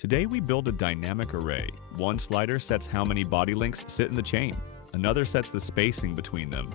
Today we build a dynamic array. One slider sets how many body links sit in the chain. Another sets the spacing between them.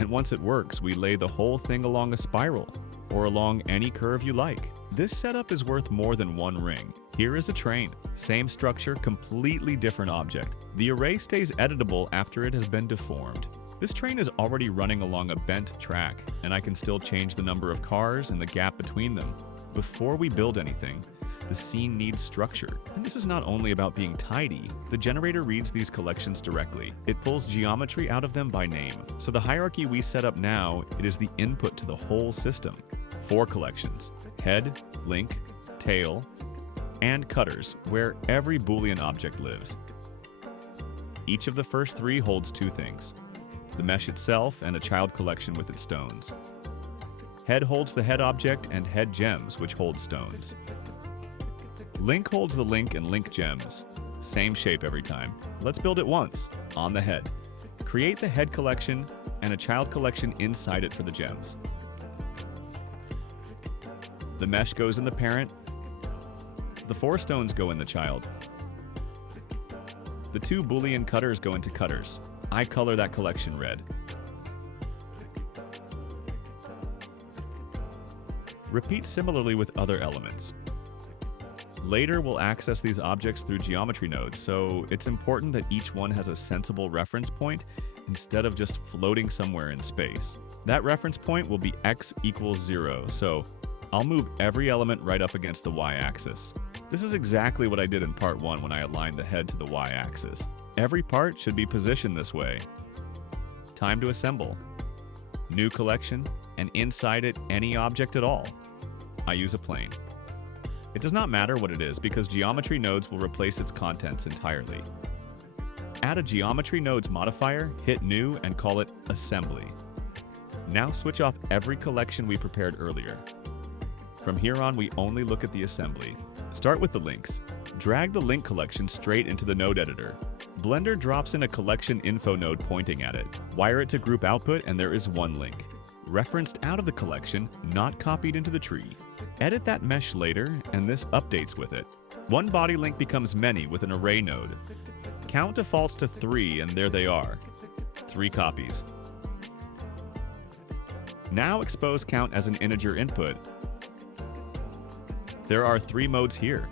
And once it works, we lay the whole thing along a spiral, or along any curve you like. This setup is worth more than one ring. Here is a train. Same structure, completely different object. The array stays editable after it has been deformed. This train is already running along a bent track, and I can still change the number of cars and the gap between them. Before we build anything, the scene needs structure. And this is not only about being tidy. The generator reads these collections directly. It pulls geometry out of them by name. So the hierarchy we set up now, it is the input to the whole system. 4 collections: head, link, tail, and cutters, where every Boolean object lives. Each of the first 3 holds 2 things: the mesh itself and a child collection with its stones. Head holds the head object and head gems, which hold stones. Link holds the link and link gems. Same shape every time. Let's build it once, on the head. Create the head collection and a child collection inside it for the gems. The mesh goes in the parent. The 4 stones go in the child. The 2 Boolean cutters go into cutters. I color that collection red. Repeat similarly with other elements. Later, we'll access these objects through geometry nodes, so it's important that each one has a sensible reference point instead of just floating somewhere in space. That reference point will be x equals 0, so I'll move every element right up against the y-axis. This is exactly what I did in part 1 when I aligned the head to the y-axis. Every part should be positioned this way. Time to assemble. New collection, and inside it, any object at all. I use a plane. It does not matter what it is because geometry nodes will replace its contents entirely. Add a geometry nodes modifier, hit new, and call it assembly. Now switch off every collection we prepared earlier. From here on, we only look at the assembly. Start with the links. Drag the link collection straight into the node editor. Blender drops in a collection info node pointing at it. Wire it to group output, and there is 1 link. Referenced out of the collection, not copied into the tree. Edit that mesh later, and this updates with it. 1 body link becomes many with an array node. Count defaults to 3, and there they are. 3 copies. Now expose count as an integer input. There are 3 modes here.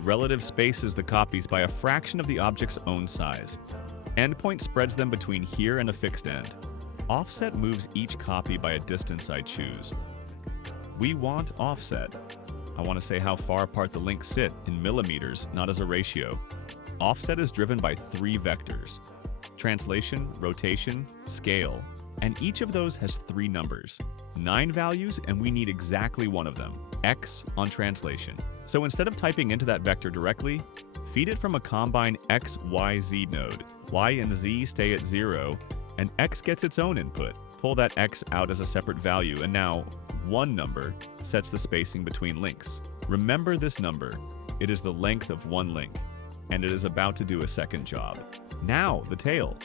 Relative spaces the copies by a fraction of the object's own size. Endpoint spreads them between here and a fixed end. Offset moves each copy by a distance I choose. We want offset. I want to say how far apart the links sit in millimeters, not as a ratio. Offset is driven by 3 vectors: translation, rotation, scale, and each of those has 3 numbers. 9 values, and we need exactly one of them, x on translation. So instead of typing into that vector directly, feed it from a combine x, y, z node. Y and z stay at 0, and x gets its own input. Pull that x out as a separate value, and now 1 number sets the spacing between links. Remember this number. It is the length of 1 link, and it is about to do a second job. Now, the tail.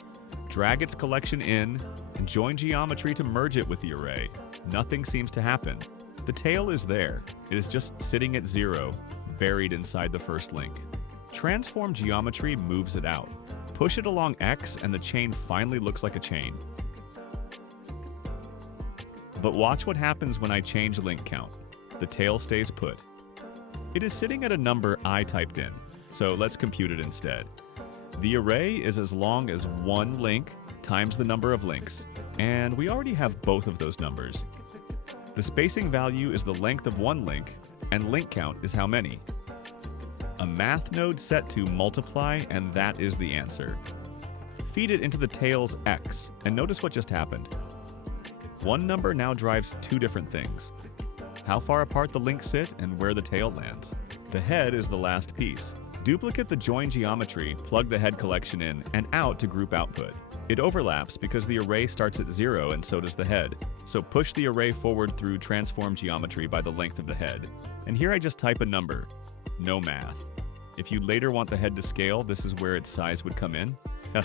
Drag its collection in, and join geometry to merge it with the array. Nothing seems to happen. The tail is there. It is just sitting at 0, buried inside the first link. Transform geometry moves it out. Push it along x, and the chain finally looks like a chain. But watch what happens when I change link count. The tail stays put. It is sitting at a number I typed in, so let's compute it instead. The array is as long as 1 link times the number of links, and we already have both of those numbers. The spacing value is the length of 1 link, and link count is how many. A math node set to multiply, and that is the answer. Feed it into the tail's x, and notice what just happened. 1 number now drives 2 different things: how far apart the links sit and where the tail lands. The head is the last piece. Duplicate the join geometry, plug the head collection in and out to group output. It overlaps because the array starts at 0 and so does the head. So push the array forward through transform geometry by the length of the head. And here I just type a number. No math. If you later want the head to scale, this is where its size would come in.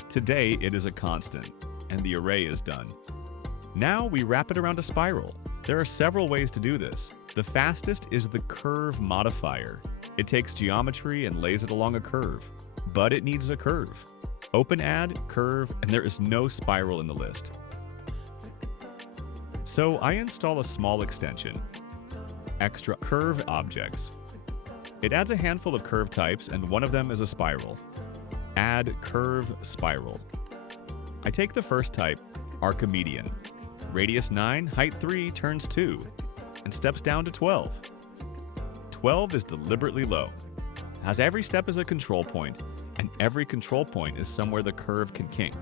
Today it is a constant, and the array is done. Now we wrap it around a spiral. There are several ways to do this. The fastest is the curve modifier. It takes geometry and lays it along a curve, but it needs a curve. Open add, curve, and there is no spiral in the list. So I install a small extension, extra curve objects. It adds a handful of curve types, and one of them is a spiral. Add curve spiral. I take the first type, Archimedean. Radius 9, height 3, turns 2, and steps down to 12. 12 is deliberately low, as every step is a control point, and every control point is somewhere the curve can kink.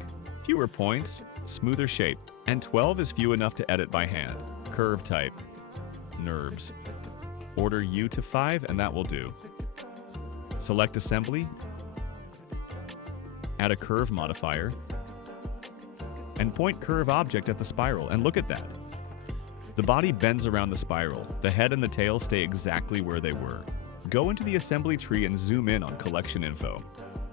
Fewer points, smoother shape, and 12 is few enough to edit by hand. Curve type, NURBS. Order U to 5, and that will do. Select assembly, add a curve modifier, and point curve object at the spiral, and look at that. The body bends around the spiral. The head and the tail stay exactly where they were. Go into the assembly tree and zoom in on collection info.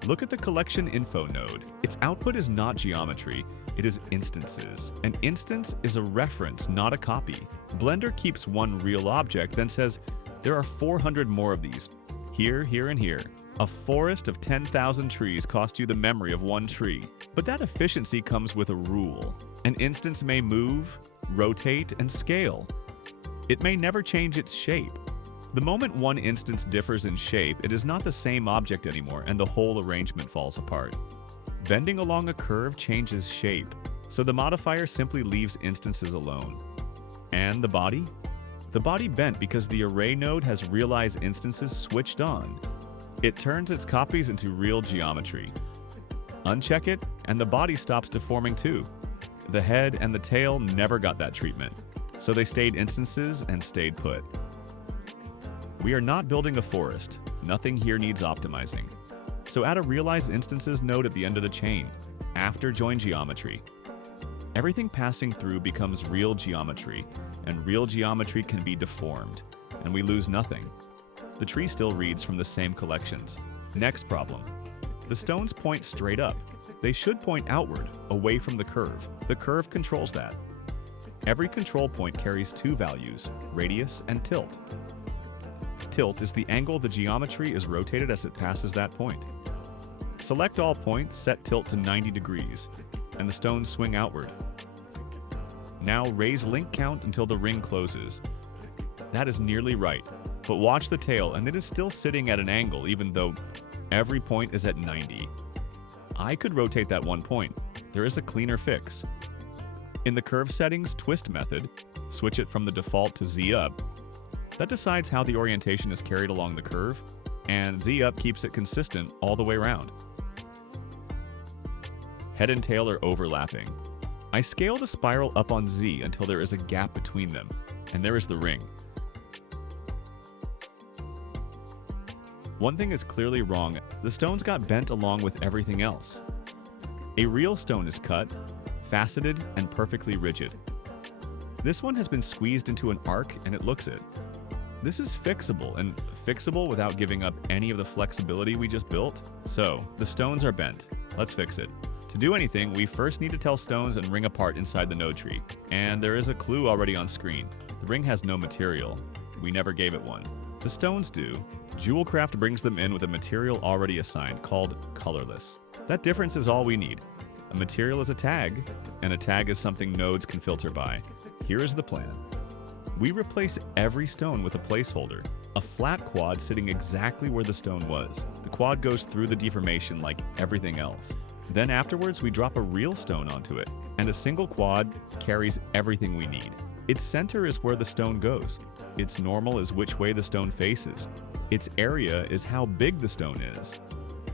Look at the collection info node. Its output is not geometry, it is instances. An instance is a reference, not a copy. Blender keeps one real object, then says, there are 400 more of these. Here, here, and here. A forest of 10,000 trees cost you the memory of one tree. But that efficiency comes with a rule. An instance may move, rotate, and scale. It may never change its shape. The moment one instance differs in shape, it is not the same object anymore, and the whole arrangement falls apart. Bending along a curve changes shape, so the modifier simply leaves instances alone. And the body? The body bent because the array node has realize instances switched on. It turns its copies into real geometry. Uncheck it, and the body stops deforming too. The head and the tail never got that treatment, so they stayed instances and stayed put. We are not building a forest. Nothing here needs optimizing. So add a realize instances node at the end of the chain, after join geometry. Everything passing through becomes real geometry, and real geometry can be deformed, and we lose nothing. The tree still reads from the same collections. Next problem. The stones point straight up. They should point outward, away from the curve. The curve controls that. Every control point carries two values, radius and tilt. Tilt is the angle the geometry is rotated as it passes that point. Select all points, set tilt to 90 degrees, and the stones swing outward. Now raise link count until the ring closes. That is nearly right, but watch the tail and it is still sitting at an angle even though every point is at 90. I could rotate that one point. There is a cleaner fix. In the curve settings twist method, switch it from the default to Z up. That decides how the orientation is carried along the curve, and Z up keeps it consistent all the way around. Head and tail are overlapping. I scale the spiral up on Z until there is a gap between them, and there is the ring. One thing is clearly wrong, the stones got bent along with everything else. A real stone is cut, faceted, and perfectly rigid. This one has been squeezed into an arc and it looks it. This is fixable, and fixable without giving up any of the flexibility we just built. So, the stones are bent. Let's fix it. To do anything, we first need to tell stones and ring apart inside the node tree. And there is a clue already on screen. The ring has no material. We never gave it one. The stones do. Jewelcraft brings them in with a material already assigned, called colorless. That difference is all we need. A material is a tag, and a tag is something nodes can filter by. Here is the plan. We replace every stone with a placeholder, a flat quad sitting exactly where the stone was. The quad goes through the deformation like everything else. Then afterwards, we drop a real stone onto it, and a single quad carries everything we need. Its center is where the stone goes. Its normal is which way the stone faces. Its area is how big the stone is.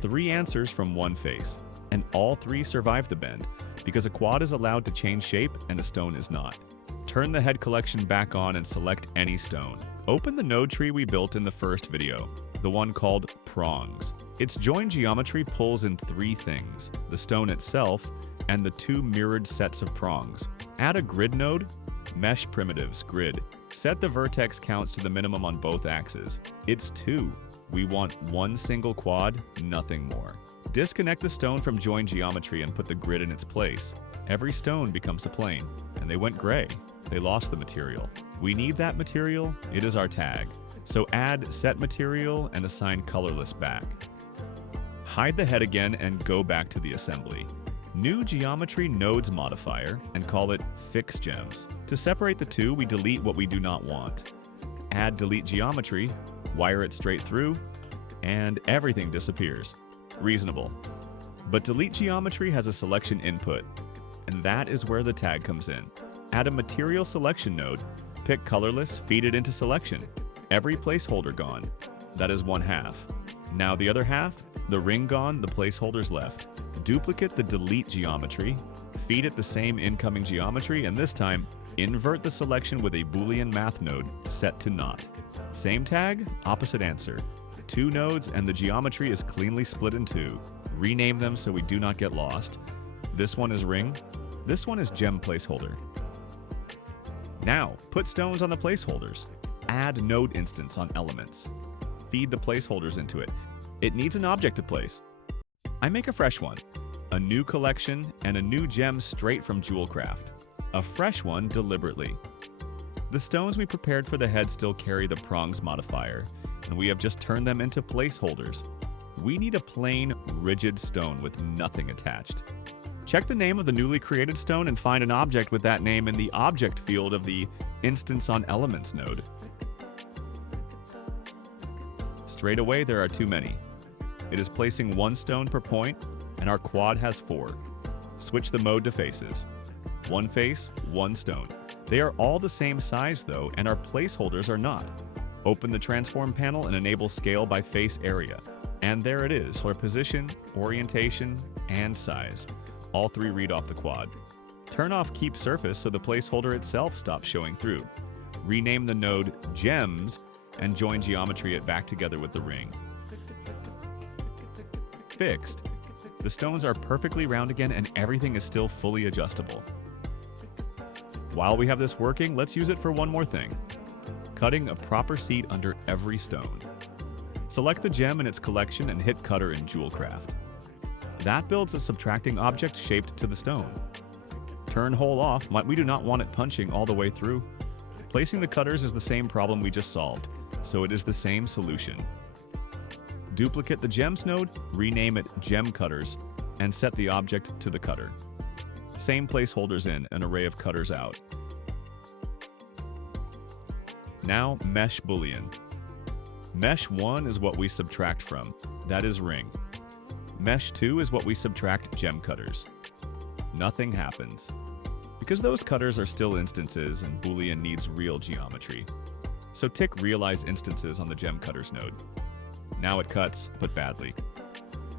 3 answers from one face, and all 3 survive the bend, because a quad is allowed to change shape and a stone is not. Turn the head collection back on and select any stone. Open the node tree we built in the first video, the one called prongs. Its join geometry pulls in 3 things, the stone itself and the 2 mirrored sets of prongs. Add a grid node, mesh primitives, grid. Set the vertex counts to the minimum on both axes. It's 2. We want 1 single quad, nothing more. Disconnect the stone from join geometry and put the grid in its place. Every stone becomes a plane, and they went gray. They lost the material. We need that material. It is our tag. So add set material and assign colorless back. Hide the head again and go back to the assembly. New geometry nodes modifier and call it fix gems. To separate the two, we delete what we do not want. Add delete geometry, wire it straight through, and everything disappears. Reasonable. But delete geometry has a selection input, and that is where the tag comes in. Add a material selection node, pick colorless, feed it into selection. Every placeholder gone. That is one half. Now the other half, the ring gone, the placeholders left. Duplicate the delete geometry, feed it the same incoming geometry, and this time, invert the selection with a Boolean math node set to not. Same tag, opposite answer. Two nodes and the geometry is cleanly split in two. Rename them so we do not get lost. This one is ring, this one is gem placeholder. Now, put stones on the placeholders. Add node instance on elements. Feed the placeholders into it. It needs an object to place. I make a fresh one, a new collection, and a new gem straight from Jewelcraft. A fresh one deliberately. The stones we prepared for the head still carry the prongs modifier, and we have just turned them into placeholders. We need a plain, rigid stone with nothing attached. Check the name of the newly created stone and find an object with that name in the object field of the instance on elements node. Straight away, there are too many. It is placing one stone per point, and our quad has 4. Switch the mode to faces. One face, one stone. They are all the same size though, and our placeholders are not. Open the transform panel and enable scale by face area. And there it is, for position, orientation, and size. All 3 read off the quad. Turn off keep surface so the placeholder itself stops showing through. Rename the node gems and join geometry it back together with the ring. Fixed. The stones are perfectly round again and everything is still fully adjustable. While we have this working, let's use it for one more thing. Cutting a proper seat under every stone. Select the gem in its collection and hit cutter in Jewelcraft. That builds a subtracting object shaped to the stone. Turn hole off, we do not want it punching all the way through. Placing the cutters is the same problem we just solved, so it is the same solution. Duplicate the gems node, rename it gem cutters, and set the object to the cutter. Same placeholders in, an array of cutters out. Now mesh Boolean. Mesh 1 is what we subtract from, that is ring. Mesh 2 is what we subtract gem cutters. Nothing happens. Because those cutters are still instances and Boolean needs real geometry. So tick realize instances on the gem cutters node. Now it cuts, but badly.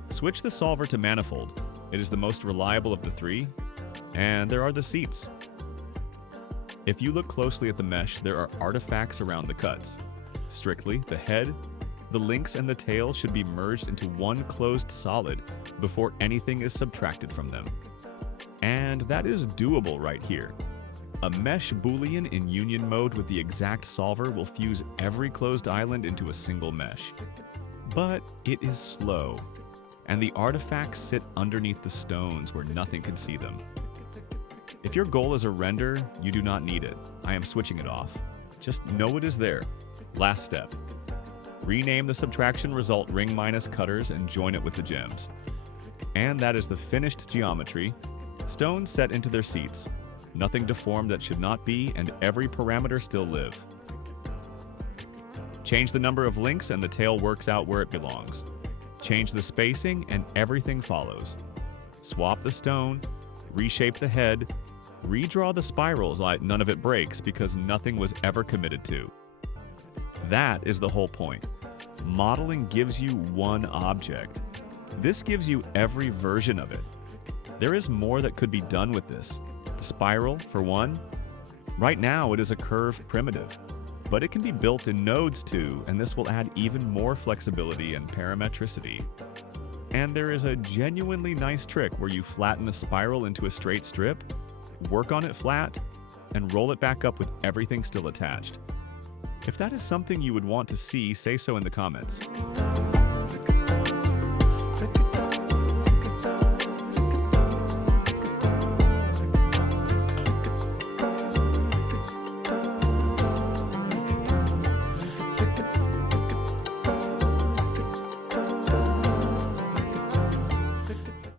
Switch the solver to manifold. It is the most reliable of the 3, and there are the seats. If you look closely at the mesh, there are artifacts around the cuts. Strictly, the head, the links, and the tail should be merged into one closed solid before anything is subtracted from them. And that is doable right here. A mesh Boolean in union mode with the exact solver will fuse every closed island into a single mesh. But it is slow, and the artifacts sit underneath the stones where nothing can see them. If your goal is a render, you do not need it. I am switching it off. Just know it is there. Last step. Rename the subtraction result ring minus cutters and join it with the gems. And that is the finished geometry. Stones set into their seats. Nothing deformed that should not be, and every parameter still live. Change the number of links and the tail works out where it belongs. Change the spacing and everything follows. Swap the stone, reshape the head, redraw the spirals like none of it breaks because nothing was ever committed to. That is the whole point. Modeling gives you one object. This gives you every version of it. There is more that could be done with this. The spiral, for one. Right now it is a curve primitive, but it can be built in nodes too, and this will add even more flexibility and parametricity. And there is a genuinely nice trick where you flatten a spiral into a straight strip, work on it flat, and roll it back up with everything still attached. If that is something you would want to see, say so in the comments.